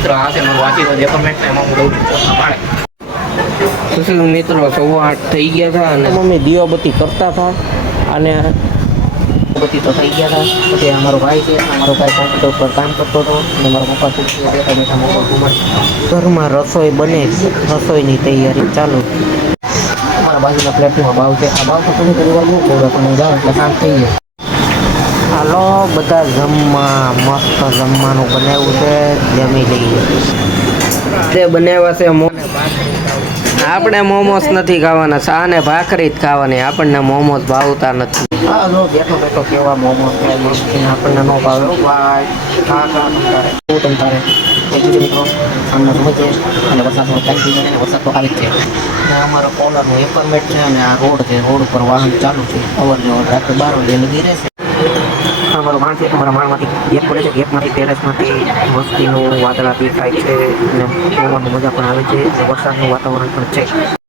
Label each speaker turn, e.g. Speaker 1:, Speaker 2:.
Speaker 1: મિત્રો આ છે વાંચી દો કમેન્ટ એમાં હું દઉં છું.
Speaker 2: સુશીલ મિત્રો સવા આઠ થઈ ગયા હતા અને મમ્મી દીવાબત્તી કરતા હતા અને
Speaker 1: બધી તો થઈ ગયા હતા. પછી અમારો ભાઈ છે અમારો ભાઈ કોમ્પ્યુટર ઉપર કામ કરતો હતો અને મારા પપ્પા સુધી બેઠા બેઠા મોબાઈલ ઘુમાડતા
Speaker 2: ઘરમાં રસોઈ બને રસોઈની તૈયારી ચાલુ.
Speaker 1: અમારા બાજુના ફ્લેટમાં ભાવ છે. આ ભાવ તો તમે ઘણી વાર ન કહો તમે જાઓ એટલે શાંત થઈ જાય
Speaker 2: હાલો બધા જમવા મસ્ત જમવાનું બનાવ્યું છે જમી લઈએ. તે બનાવ્યા છે આપણે મોમોસ નથી ખાવાના ચા ને ભાખરી જ ખાવાની આપણને મોમોસ ભાવતા નથી.
Speaker 1: હા જો બેઠો બેઠો કેવા મોમોસ આપણને ન ભાવે. ભાઈ ખા ખા મિત્રો છે અને વરસાદનો ટાઈમ થઈ જાય વરસાદ તો આવી જ છે. અને અમારો કોર્નરનો એપાર્ટમેન્ટ છે અને આ રોડ છે રોડ ઉપર વાહન ચાલુ છે. અવર જવર રાત્રે બાર વાગે લગી રહેશે. અમારો માણ છે માળમાંથી ગેપ પડે છે, ગેપમાંથી ટેરેસમાંથી વસ્તીનું વાદળા દેખાય છે અને જોવાનું મજા પણ આવે છે, વરસાદનું વાતાવરણ પણ છે.